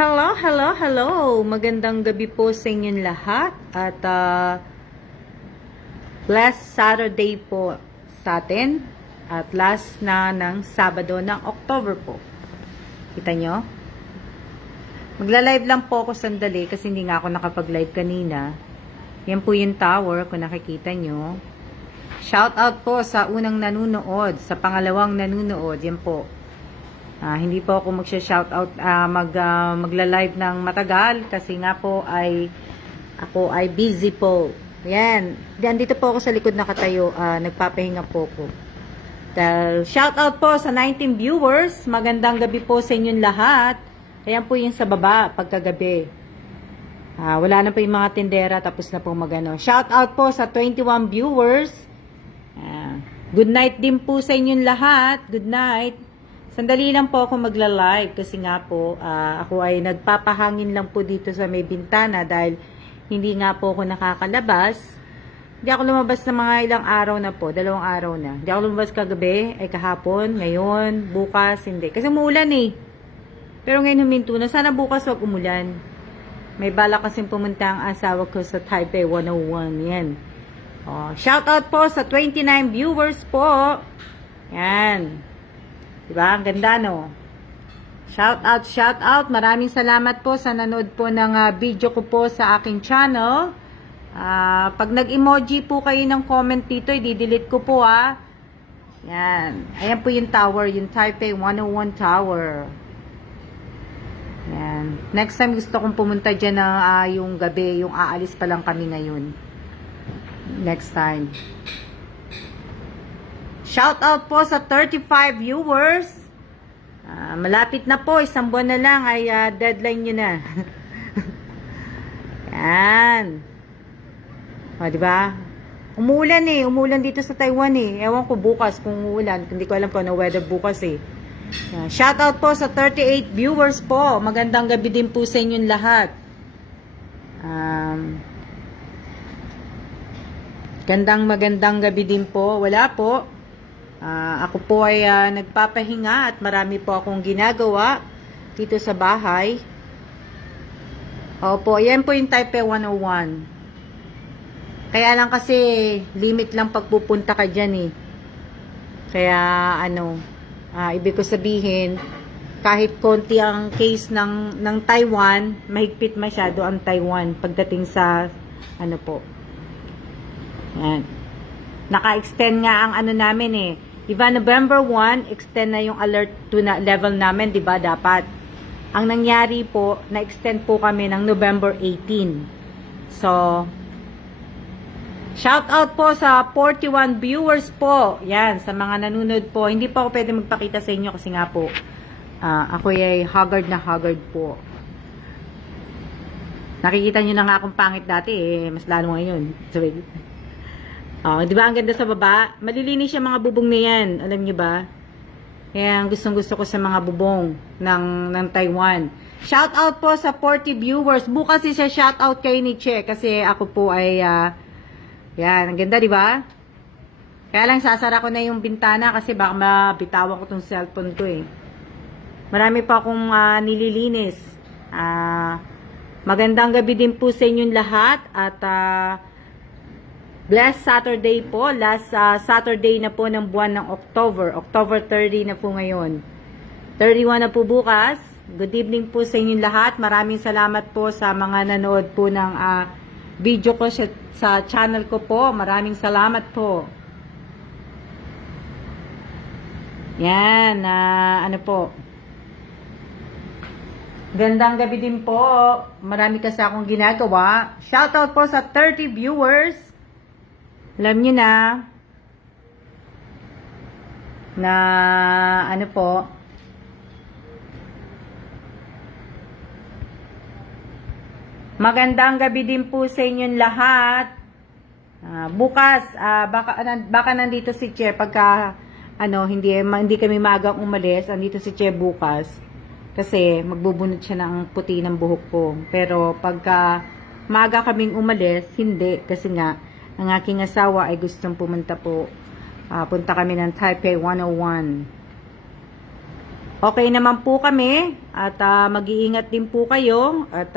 Hello, hello, hello! Magandang gabi po sa inyong lahat at last Saturday po sa atin at last na ng Sabado ng October po. Kita nyo? Magla-live lang po ako sandali kasi hindi nga ako nakapag-live kanina. Yan po yung tower kung nakikita nyo. Shout out po sa unang nanunood, sa pangalawang nanunood, yan po. Hindi po ako magsha-shoutout, magla-live ng matagal kasi nga po ako ay busy po. Yan. Dito po ako sa likod nakatayo, nagpapahinga po ko. Shoutout po sa 19 viewers. Magandang gabi po sa inyong lahat. Ayan po yung sa baba pagkagabi. Wala na po yung mga tindera tapos na po magano. Shoutout po sa 21 viewers. Good night din po sa inyong lahat. Good night. Sandali lang po ako magla-live kasi nga po ako ay nagpapahangin lang po dito sa may bintana dahil hindi nga po ako nakakalabas. Hindi ako lumabas ng mga ilang araw na po, 2 araw na. Hindi ako lumabas kagabi, ay kahapon, ngayon, bukas, hindi. Kasi umuulan eh. Pero ngayon huminto na. Sana bukas wag umulan. May bala kasing pumunta ang asawa ko sa Taipei 101. Yan. Shout out po sa 29 viewers po. Yan. Diba? Ang ganda, no? Shout out. Maraming salamat po sa nanood po ng video ko po sa aking channel. Pag nag-emoji po kayo ng comment dito, i-delete ko po, Yan. Ayan po yung tower, yung Taipei 101 Tower. Yan. Next time gusto kong pumunta dyan na yung gabi, yung aalis pa lang kami ngayon. Next time. Shout out po sa 35 viewers. Malapit na po, 1 buwan na lang ay deadline nyo na. Yan. Diba? Umuulan eh. Umuulan dito sa Taiwan eh. Ewan ko bukas kung umuulan. Hindi ko alam kung ano weather bukas eh. Shout out po sa 38 viewers po. Magandang gabi din po sa inyong lahat. Magandang gabi din po. Wala po. Ako po ay nagpapahinga at marami po akong ginagawa dito sa bahay. Opo, yan po yung Taipei 101. Kaya lang kasi limit lang pagpupunta ka dyan eh. Kaya ibig ko sabihin, kahit konti ang case ng Taiwan, mahigpit masyado ang Taiwan pagdating sa po. Yan. Naka-extend nga ang namin eh. Diba, November 1, extend na yung alert to na level namin, diba, dapat. Ang nangyari po, na-extend po kami ng November 18. So, shout out po sa 41 viewers po. Yan, sa mga nanonood po. Hindi po ako pwede magpakita sa inyo kasi nga po, ako ay haggard na haggard po. Nakikita nyo na nga akong pangit dati eh, mas lalo ngayon. Sorry. Di ba ang ganda sa baba? Malilinis yung mga bubong na yan. Alam niyo ba? Kaya gustong-gusto ko sa mga bubong ng Taiwan. Shout out po sa 40 viewers. Bukas siya shout out kay ni Che kasi ako po ay yan, ang ganda, di ba? Kaya lang sasara ko na yung bintana kasi baka mabitawan ko tong cellphone ko eh. Marami pa akong nililinis. Magandang gabi din po sa inyong lahat at blessed Saturday po. Last Saturday na po ng buwan ng October. October 30 na po ngayon. 31 na po bukas. Good evening po sa inyong lahat. Maraming salamat po sa mga nanood po ng video ko sa channel ko po. Maraming salamat po. Yan. Po. Gandang gabi din po. Marami kasi akong ginagawa. Shoutout po sa 30 viewers. Alam nyo na po, magandang gabi din po sa inyong lahat. Bukas, baka nandito si Che pagka, hindi kami maagang umalis, andito si Che bukas. Kasi magbubunot siya ng puti ng buhok ko. Pero pagka maaga kaming umalis, hindi. Kasi nga, ang aking asawa ay gustong pumunta po. Punta kami ng Taipei 101. Okay naman po kami at mag-iingat din po kayo at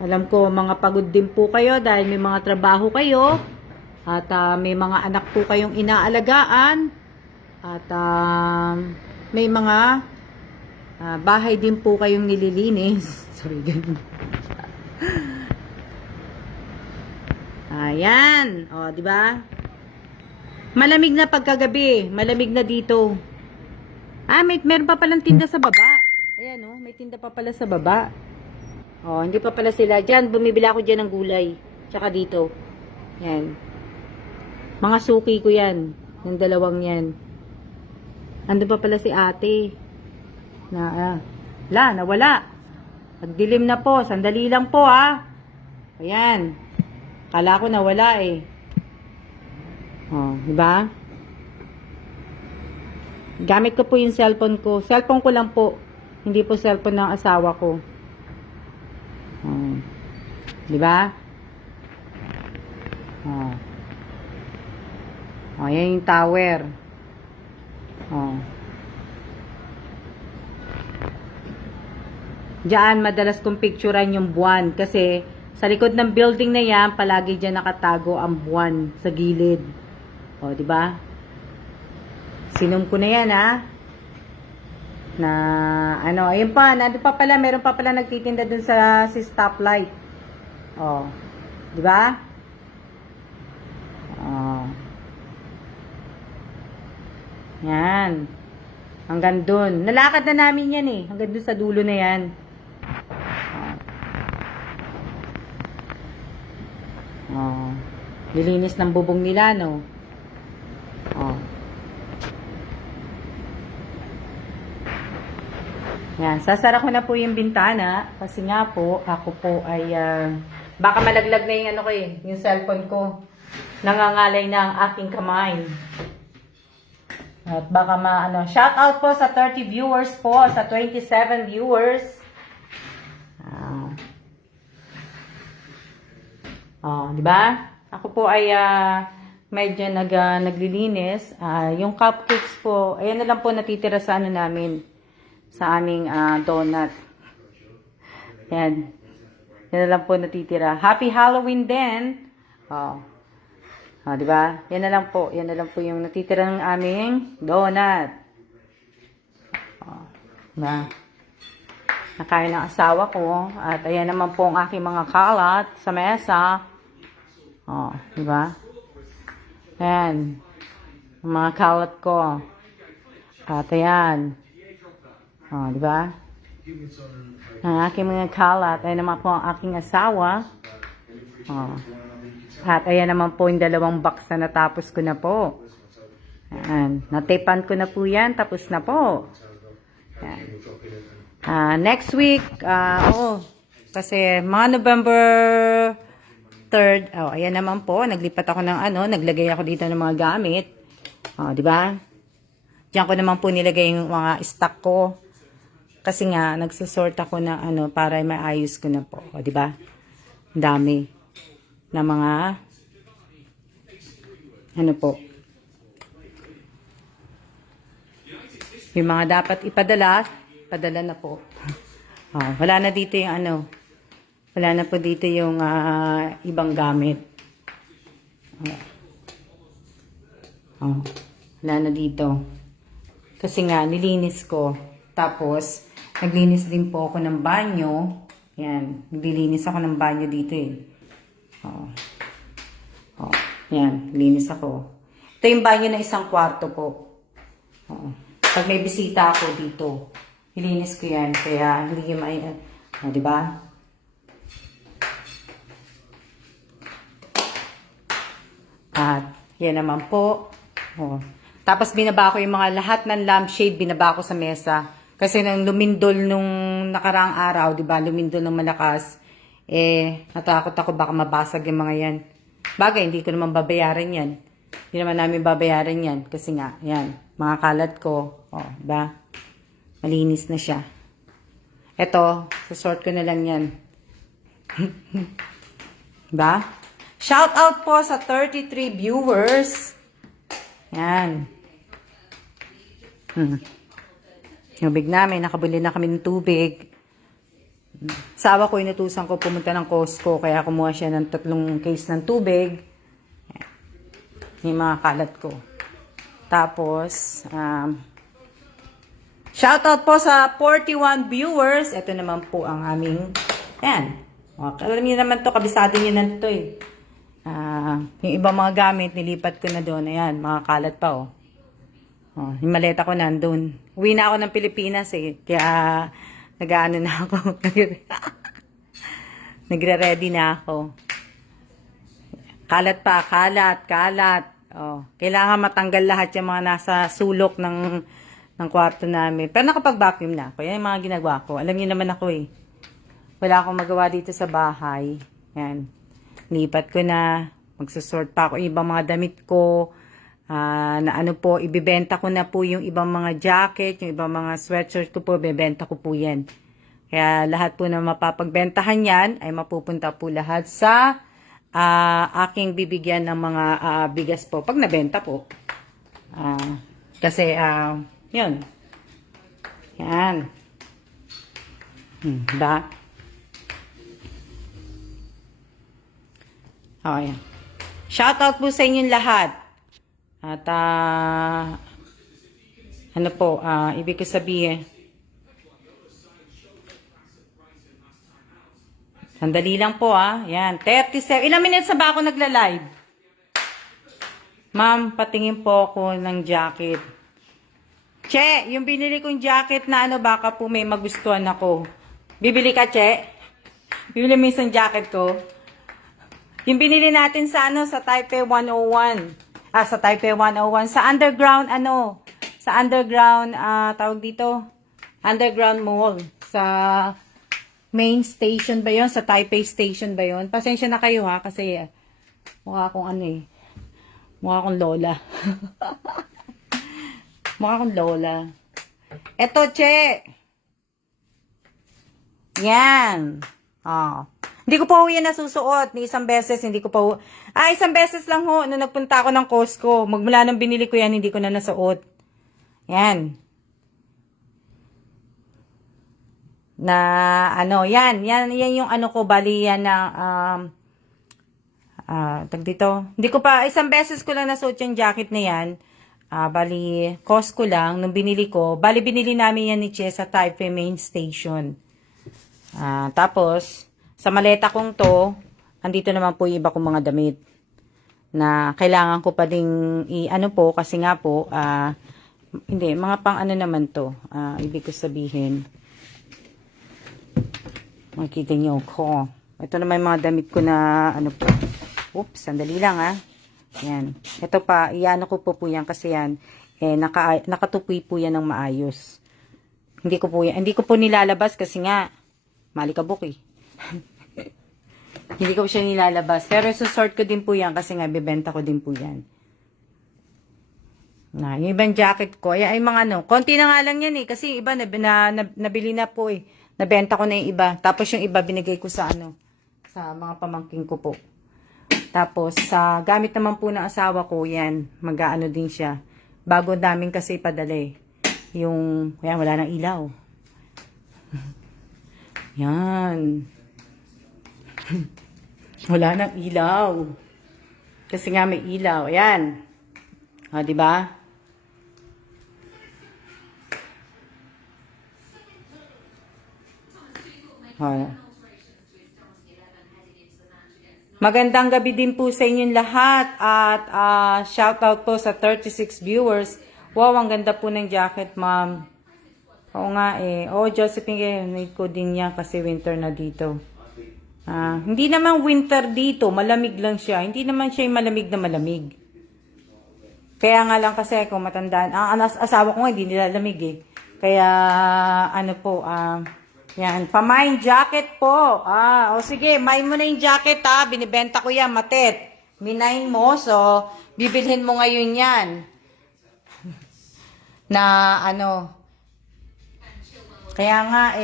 alam ko mga pagod din po kayo dahil may mga trabaho kayo at may mga anak po kayong inaalagaan at may mga bahay din po kayong nililinis. Sorry, ganun. Ayan, o, di ba? Malamig na pagkagabi, malamig na dito. Meron pa palang tinda sa baba. Ayan, oh, may tinda pa pala sa baba. Oh, hindi pa pala sila. Diyan, bumibila ako dyan ng gulay. Tsaka dito. Yan. Mga suki ko yan. Yung dalawang yan. Andun pa pala si ate. Nawala. Nagdilim na po. Sandali lang po, Ayan. Kala ko nawala eh. Oh, diba? Gamit ko po yung cellphone ko. Cellphone ko lang po. Hindi po cellphone ng asawa ko. Oh. Diba? Oh. Oh, yan yung tower. Oh. Diyan, madalas kong picturean yung buwan. Kasi, sa likod ng building na yan, palagi dyan nakatago ang buwan sa gilid. O, diba? Sinom ko na yan, ayun pa, nandun pa pala, meron pa pala nagtitinda dun sa si stoplight. O, diba? O. Yan. Hanggang dun. Nalakad na namin yan hanggang dun sa dulo na yan. Nilinis ng bubong nila, no? Yan, sasara ko na po yung bintana kasi nga po, ako po ay baka malaglag na yung yung cellphone ko. Nangangalay na ang aking kamay. At baka shout out po sa 30 viewers po, sa 27 viewers. Di ba? Ako po ay medyo naglilinis. Yung cupcakes po, ayan na lang po natitira sa namin. Sa aming donut. Yan. Yan na lang po natitira. Happy Halloween din. Diba? Yan na lang po. Yan na lang po yung natitira ng aming donut. Nakain ng asawa ko. At ayan naman po ang aking mga kalat sa mesa. Diba? Ayan. Ang mga kalat ko. At ayan. Diba? Ang aking mga kalat. Ayan naman po ang aking asawa. At ayan naman po yung dalawang box na natapos ko na po. Ayan. Natipan ko na po yan. Tapos na po. Ayan. Next week, kasi mga November 3rd, ayan naman po. Naglipat ako ng naglagay ako dito ng mga gamit. Diba? Diyan ko naman po nilagay yung mga stock ko. Kasi nga, nagsusort ako na para maayos ko na po. O, diba? Dami. Na mga, po. Yung mga dapat ipadala na po. Wala na dito yung wala na po dito yung ibang gamit. Wala na dito. Kasi nga, nilinis ko. Tapos, naglinis din po ako ng banyo. Yan. Naglilinis ako ng banyo dito Yan. Linis ako. Ito yung banyo na isang kwarto po. Pag may bisita ako dito, nilinis ko yan. Kaya, hindi yung diba? At, yan naman po. Tapos, binaba ko yung mga lahat ng lampshade, binaba ko sa mesa. Kasi nang lumindol nung nakaraang araw, diba, lumindol ng malakas, natakot ako baka mabasag yung mga yan. Bagay, hindi ko naman babayaran yan. Hindi naman namin babayaran yan. Kasi nga, yan, mga kalat ko, diba, malinis na siya. Eto, sasort ko na lang yan. Diba? Shout out po sa 33 viewers. Yan. Tubig namin, nakabili na kami ng tubig. Sawa ko, inutusan ko pumunta ng Costco, kaya kumuha siya ng 3 case ng tubig. Yung mga kalat ko. Tapos, shoutout po sa 41 viewers. Ito naman po ang aming, yan. Alam niyo naman to, kabisado niyo na to eh. Yung ibang mga gamit, nilipat ko na doon. Ayan, mga kalat pa oh. Yung maleta ko nandun. Uwi na ako ng Pilipinas eh. Kaya, nag-ano na ako. Nagre-ready na ako. Kalat pa, kalat. Kailangan matanggal lahat yung mga nasa sulok ng kwarto namin. Pero nakapag-vacuum na ako. Yan yung mga ginagawa ko. Alam niyo naman ako eh. Wala akong magawa dito sa bahay. Yan. Lipat ko na. Magsusort pa ako ibang mga damit ko. Na ano po, ibibenta ko na po yung ibang mga jacket, yung ibang mga sweatshirt ko po, ibibenta ko po yan. Kaya lahat po na mapapagbentahan yan ay mapupunta po lahat sa aking bibigyan ng mga bigas po pag nabenta po. Kasi, yun. Yan. Diba? Yan. Shoutout po sa inyong lahat. At, ano po, ibig ko sabihin, sandali lang po yan, 37, ilang minutes na ba ako nagla-live? Ma'am, patingin po ako ng jacket. Che, yung binili kong jacket na ano, baka po may magustuhan ako. Bibili ka, Che? Bibili mo isang jacket ko? Yung binili natin sa ano, sa Taipei 101. Sa Taipei 101. Sa underground, sa underground, tawag dito, underground mall. Sa main station ba yon? Sa Taipei station ba yon? Pasensya na kayo kasi mukha akong mukha akong lola. Mukha akong lola. Eto, Che. Yan. Hindi ko pa yan nasusuot ni isang beses, hindi ko pa isang beses lang ho, nung nagpunta ako ng Costco. Magmula nung binili ko yan, hindi ko na nasuot. Yan. Na, yan yung ko, bali yan na, tag dito. Hindi ko pa, isang beses ko lang nasuot yung jacket na yan. Bali, Costco lang, nung binili ko. Bali, binili namin yan ni Che sa Taipei Main Station. Tapos, sa maleta kong to, andito naman po yung iba kong mga damit na kailangan ko pa ding po kasi nga po, hindi, mga pang naman to. Ibig ko sabihin, makikita nyo ko. Ito naman yung mga damit ko na po. Oops, sandali lang Yan. Ito pa, ko po yan kasi yan, nakatupoy po yan ng maayos. Hindi ko po nilalabas kasi nga, malikabok eh. Hindi ko siya nilalabas. Pero susort ko din po yan kasi nga bibenta ko din po yan. Yung ibang jacket ko, ay mga konti na nga lang yan eh. Kasi iba nabili na po eh. Nabenta ko na yung iba. Tapos yung iba binigay ko sa sa mga pamangking ko po. Tapos sa gamit naman po ng asawa ko, yan, mag-aano din siya. Bago namin kasi padala yung, yan, wala nang ilaw. Yan. Wala nang ilaw. Kasi nga may ilaw. Ayan. Diba? Magandang gabi din po sa inyong lahat. At shoutout po sa 36 viewers. Wow, ang ganda po ng jacket, ma'am. Oo nga Josephine, need ko din yan kasi winter na dito. Hindi naman winter dito, malamig lang siya. Hindi naman siya yung malamig na malamig. Kaya nga lang kasi kung matandaan, ang asawa ko nga hindi nilalamig eh. Kaya yan, pamain jacket po. Sige, main mo na yung jacket binibenta ko yan, matet. Minain mo, so bibilhin mo ngayon yan. Na kaya nga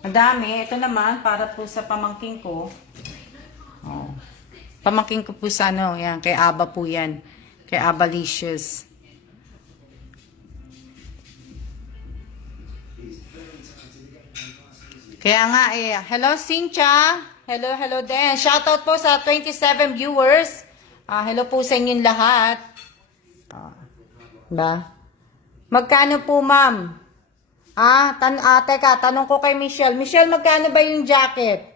ang dami. Ito naman, para po sa pamangking ko. Pamangking ko po sa yan, kay Aba po yan. Kay Abalicious. Kaya nga eh, hello Cynthia. Hello, hello din. Shoutout po sa 27 viewers. Hello po sa inyong lahat. Ba? Magkano po, ma'am? Teka, tanong ko kay Michelle. Michelle, magkano ba yung jacket?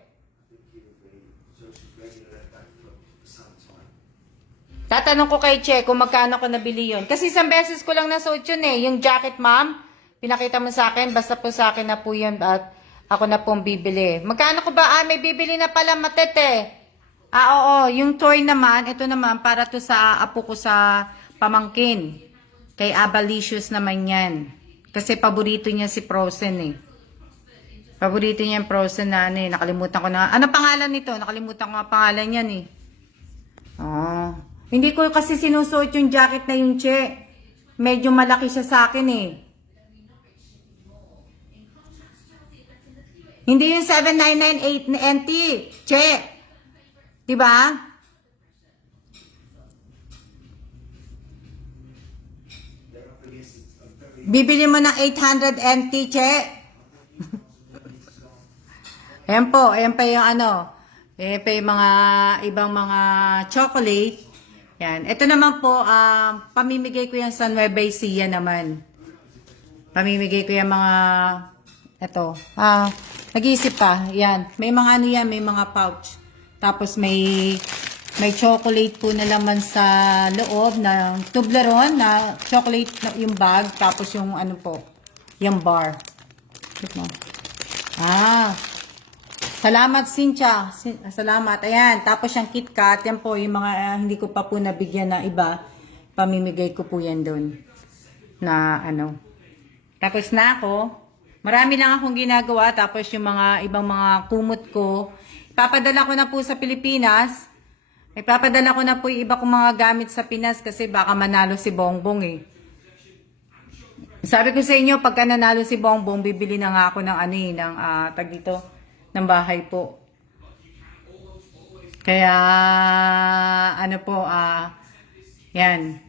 Tatanong ko kay Che kung magkano ko nabili yun. Kasi isang beses ko lang nasuot yun eh. Yung jacket, ma'am. Pinakita mo sa akin. Basta po sa akin na po yun. At ako na pong bibili. Magkano ko ba? May bibili na pala matete. Oo. Yung toy naman, ito naman, para to sa apo ko sa pamangkin. Kay Abalicious naman yan. Kasi paborito niya si Frozen eh. Paborito niya yung Frozen na ano eh. Nakalimutan ko na. Ano pangalan nito? Nakalimutan ko nga pangalan yan eh. Hindi ko kasi sinusuot yung jacket na yung Che. Medyo malaki siya sa akin eh. Hindi yung 7998 ni NT. Che. Diba? Bibili mo ng 800 NT, Che. Ayan po. Ayan pa yung ano. Ayan pa yung mga ibang mga chocolate. Yan. Ito naman po, pamimigay ko yan sa Nueva Ecija naman. Pamimigay ko yan mga, ito. Nag-iisip pa. Yan. May mga ano yan, may mga pouch. Tapos may chocolate po na laman sa loob ng Toblerone na chocolate yung bag. Tapos yung ano po, yung bar. Salamat Cynthia. Salamat. Ayan. Tapos yung KitKat. Yan po yung mga hindi ko pa po nabigyan na iba. Pamimigay ko po yan doon. Na ano. Tapos na ako. Marami lang akong ginagawa. Tapos yung mga ibang mga kumot ko. Ipapadala ko na po sa Pilipinas. Ipapadala ko na po yung iba kong mga gamit sa Pinas. Kasi baka manalo si Bongbong eh. Sabi ko sa inyo, pagka nanalo si Bongbong, bibili na nga ako ng ano eh. Ng tag dito. Ng bahay po. Kaya, ano po, yan.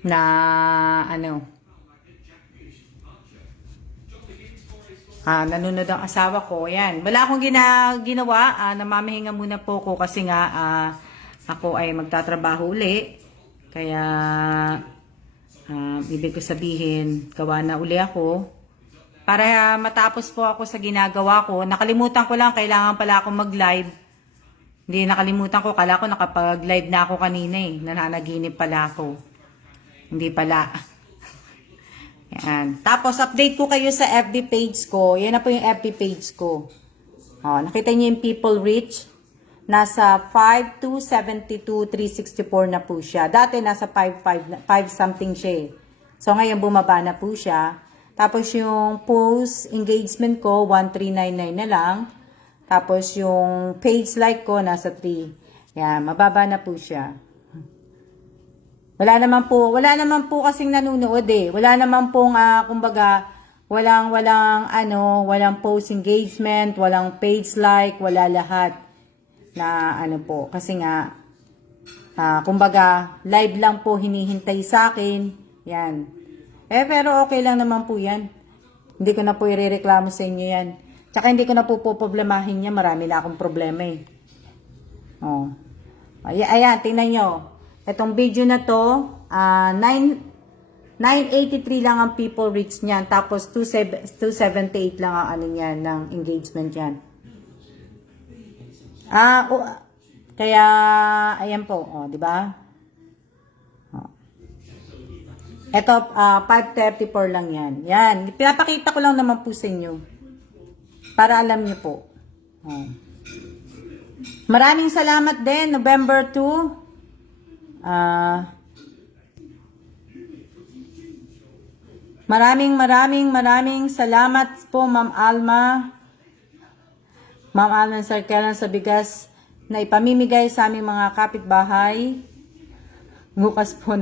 Na, ano. Nanonood ang asawa ko. Yan. Wala akong ginawa. Namamahinga muna po ko kasi nga, ako ay magtatrabaho uli. Kaya, ibig ko sabihin, gawa na uli ako. Para matapos po ako sa ginagawa ko. Nakalimutan ko lang, kailangan pala akong mag-live. Hindi nakalimutan ko, kala ko nakapag-live na ako kanina eh. Nananaginip pala ako. Hindi pala. Yan. Tapos update ko kayo sa FB page ko. Yan na po yung FB page ko. Nakita niyo yung people reach. Nasa 5,272,364 na po siya. Dati nasa 5 something siya eh. So ngayon bumaba na po siya. Tapos yung post engagement ko, 1399 na lang. Tapos yung page like ko, nasa 3. Yan, mababa na po siya. Wala naman po kasing nanonood eh. Wala naman pong, kumbaga, walang post engagement, walang page like, wala lahat. Na ano po, kasi nga, kumbaga, live lang po hinihintay sa akin. Yan. Pero okay lang naman po yan. Hindi ko na po irereklamo sa inyo yan. Tsaka hindi ko na po problemahin yan. Marami na akong problema eh. Ayan, tingnan nyo. Itong video na to, 983 lang ang people reach niyan. Tapos 278 lang ang ano niyan, ng engagement yan. Kaya, ayan po. Di ba? Ito, 534 lang yan. Yan. Pinapakita ko lang naman po sa inyo. Para alam nyo po. Maraming salamat din. November 2. Maraming salamat po, Ma'am Alma. Ma'am Alma Sarkelan sa bigas na ipamimigay sa aming mga kapitbahay. Bukas po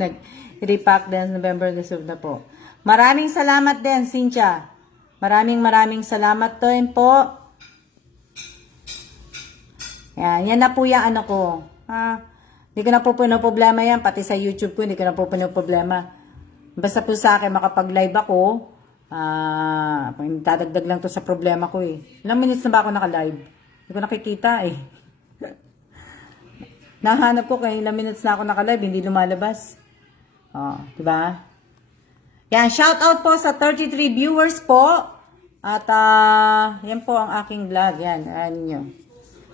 repack din November deserve na po. Maraming salamat din, Cynthia. Maraming salamat din po. Yan na po yung ano ko. Hindi ko na po problema yan. Pati sa YouTube ko, hindi ko na po problema. Basta po sa akin, makapag-live ako. Dadagdag lang to sa problema ko eh. Ilang minutes na ba ako naka-live? Hindi ko nakikita eh. Nahanap ko kaya ilang minutes na ako naka-live, hindi lumalabas. Diba? Yan, shout out po sa 33 viewers po. At yan po ang aking vlog. Yan, nyo.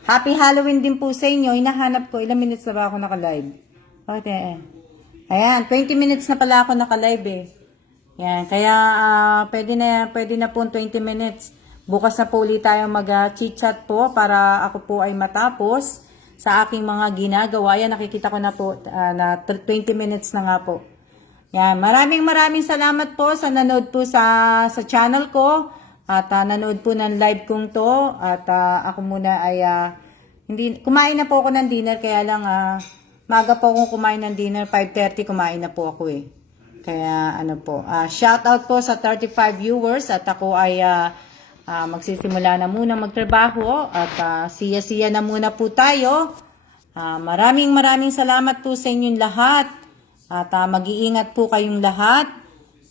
Happy Halloween din po sa inyo. Hinahanap ko, ilang minutes na ba ako naka-live? Bakit Ayan, 20 minutes na pala ako naka-live eh. Yan, kaya pwede na po 20 minutes. Bukas na po ulit tayo mag-chit-chat po para ako po ay matapos sa aking mga ginagawa. Yan, nakikita ko na po na 20 minutes na nga po. Yan, maraming salamat po sa nanood po sa channel ko. At nanood po ng live kong to. At ako muna ay kumain na po ako ng dinner. Kaya lang maga po akong kumain ng dinner. 5:30 kumain na po ako eh. Kaya shout out po sa 35 viewers. At ako ay magsisimula na muna magtrabaho. At siya na muna po tayo. Maraming salamat po sa inyong lahat. At mag-iingat po kayong lahat.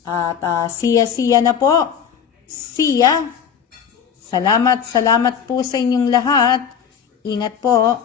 At siya na po. Salamat po sa inyong lahat. Ingat po.